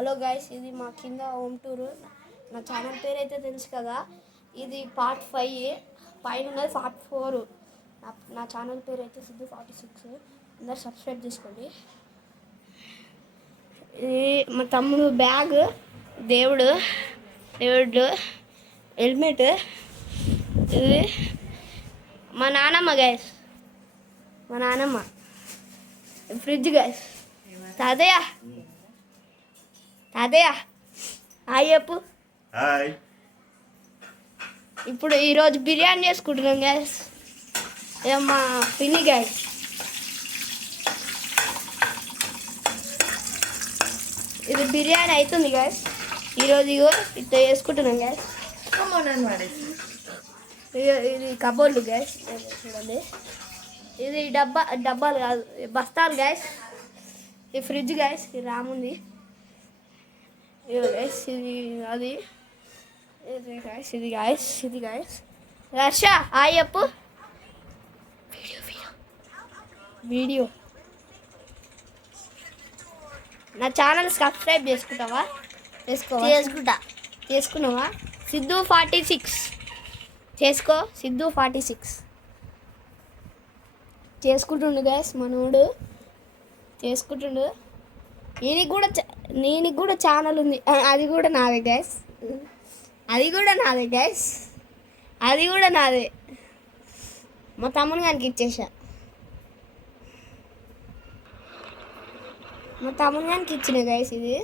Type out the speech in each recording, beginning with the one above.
Hello guys, ఇది మా కింద హోమ్ టూర్. నా ఛానల్ పేరు అయితే తెలుసు కదా, ఇది పార్ట్ 5, పైన ఉన్నది పార్ట్ 4. నా ఛానల్ పేరు అయితే సిద్ధు 46. అందరు సబ్స్క్రైబ్ చేసుకోండి. ఇది మా తమ్ముడు బ్యాగ్, దేవుడు హెల్మెట్. ఇది మా నానమ్మ గైస్, మా నానమ్మ ఫ్రిడ్జ్ గైస్. తాతయ్య హాయ్ చెప్పు. హాయ్. ఇప్పుడు ఈరోజు బిర్యానీ చేసుకుంటున్నాం గ్యాస్. మా పిన్ని గ్యాస్. ఇది బిర్యానీ అవుతుంది గ్యాస్. ఈరోజు ఇగో ఇట్లా చేసుకుంటున్నాం గ్యాస్. ఇది కబోర్లు గ్యాస్ చూడండి. ఇది డబ్బాలు కాదు, బస్తాలు గ్యాస్. ఇది ఫ్రిడ్జ్ గ్యాస్, ఇది రాముంది. ఇది అది ఇది గాయస్. హర్ష హాయ్ చెప్పు. వీడియో నా ఛానల్ సబ్స్క్రైబ్ చేసుకున్నావా? సిద్ధు 46 చేసుకో. సిద్ధు 46 చేసుకుంటుండు గాయస్. మనోడు చేసుకుంటుండు. నేను కూడా ఛానల్ ఉంది, అది కూడా నాదే గ్యాస్. మా తమ్ముని గారికి ఇచ్చేసా. ఇచ్చిన గ్యాస్. ఇది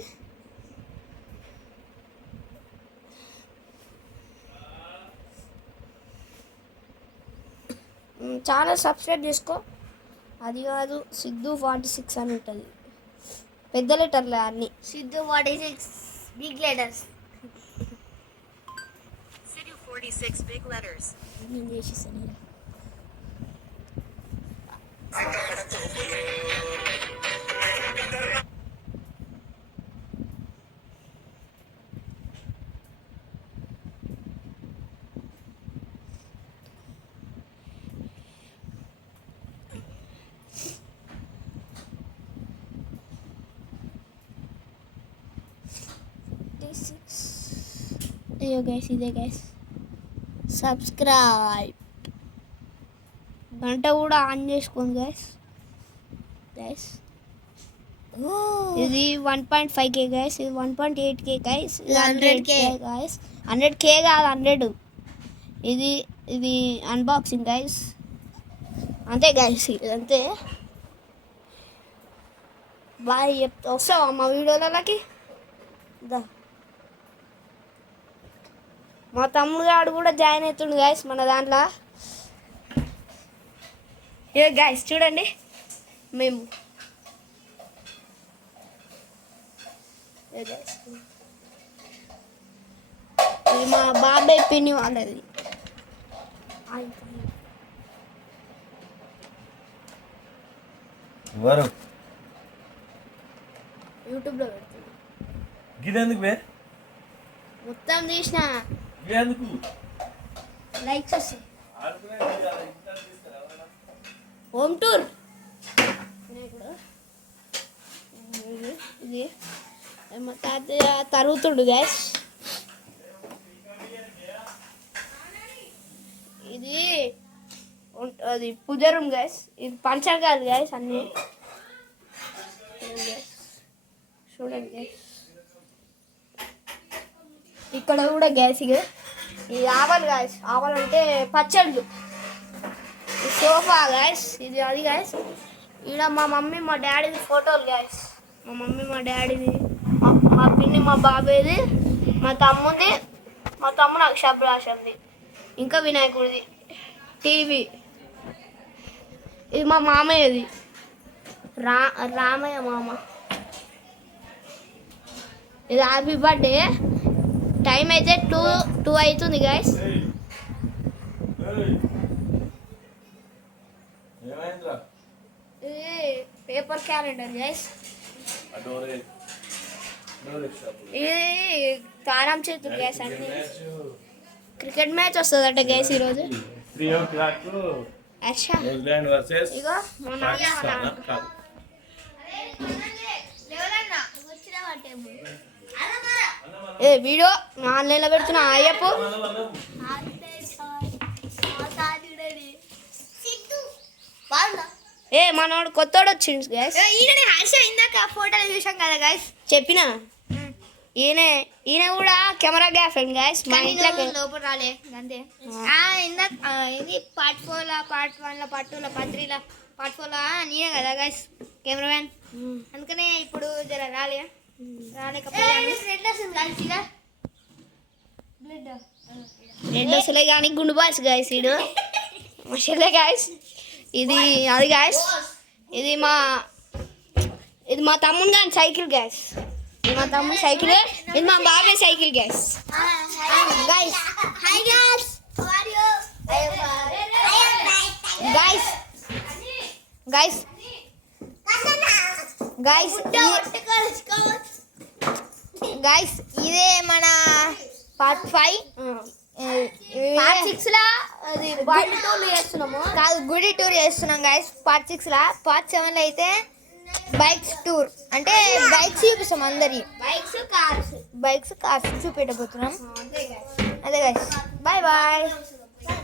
ఛానల్ సబ్స్క్రైబ్ చేసుకో. అది కాదు, సిద్ధు 46 అని ఉంటుంది. పెద్ద లెటర్లే అన్ని. Sidhu 46 big letters. Sidhu 46 big letters. నేను చేసేసాను. అయ్యో గైస్, ఇదే గైస్. సబ్స్క్రైబ్ గంట కూడా ఆన్ చేసుకోండి గైస్. ఇది 1.5K గైస్. ఇది 1.8K guys. 100K guys. 100K కాదు, 100. ఇది అన్బాక్సింగ్ గైస్. అంతే గైస్, అంతే. బాయ్ చెప్తా. వస్తావా మా వీడియోలకి? మా తమ్ముడు గారు కూడా జాయిన్ అవుతుండు గాయస్ మన దాంట్లో. ఏ గాయస్ చూడండి, మేము ఇది మా బాబాయ్ పిన్ని వాళ్ళది. యూట్యూబ్లో పెడుతుంది. మొత్తం తీసిన లైక్ చేసి హోమ్ టూర్. ఇది మా తాతయ్య తరుగుతుడు గ్యాస్. ఇది అది పూజ రూమ్ గ్యాస్. ఇది పంచర్ కాదు గ్యాస్, అన్నీ చూడండి గ్యాస్. ఇక్కడ కూడా గ్యాస్. ఇది ఆవలు గ్యాస్. ఆవలు అంటే పచ్చళ్ళు. ఈ సోఫా గ్యాస్. ఇది అది గ్యాస్. ఇక్కడ మా మమ్మీ మా డాడీది ఫోటోలు గ్యాస్. మా మమ్మీ మా డాడీది, మా పిన్ని మా బాబాయ్ది, మా తమ్ముడు అక్షరాభ్యాసంది, ఇంకా వినాయకుడిది. టీవీ. ఇది మా మామయ్యది, రామయ్య మామ. ఇది హ్యాపీ బర్త్డే. టైం అయితే 2 అవుతుంది గాయస్. ఇది పేపర్ క్యాలెండర్ గాయస్. ఇది తారం చేతులు గ్యాస్. అన్ని క్రికెట్ మ్యాచ్ వస్తుందట గ్యాస్ ఈరోజు. 3 o'clock న్యూజిలాండ్ వర్సెస్ ఇగో మా నాన్న వచ్చిన వాటే ఏ వీడియో ఆన్లైన్లో పెడుతున్నా అయ్యప్పు ఏ మనోడు కొత్తోడు వచ్చిండు గైస్ ఈయన హర్ష ఇందాక ఫోటోలు చూసాం కదా గైస్. చెప్పిన ఈయన కూడా కెమెరా గ్యా ఫ్రెండ్ గైస్ మా ఇంట్లోకి లోపల రాలే అంతే. ఇందాక ఇది part 4 part 1 part 2 part 3 part 4 నేనే కదా గైస్ కెమెరామ్యాన్. అందుకనే ఇప్పుడు జర రాలేకపోయాను. రెండు అసలే కానీ గుండు బాస్ గైస్ ఇడు అసలే గైస్ ఇది అది గైస్ ఇది మా తమ్ముడు కానీ సైకిల్ గ్యాస్. ఇది మా తమ్ముడు సైకిల్, ఇది మా బాబాయ్ సైకిల్ గ్యాస్. Guys hi guys, how are you? Guys guys guys guys ఇదే మన పార్ట్ 5 పార్ట్ 6 లా అది గుడి టూర్ చేస్తున్నాము కాదు, గుడి టూర్ చేస్తున్నాం గైస్ పార్ట్ 6 లా. పార్ట్ 7 లో అయితే బైక్స్ టూర్ అంటే బైక్స్ చూపిస్తాం అందరి బైక్స్ కార్స్ చూపెట్టబోతున్నాం. అదే గైస్ బాయ్ బాయ్.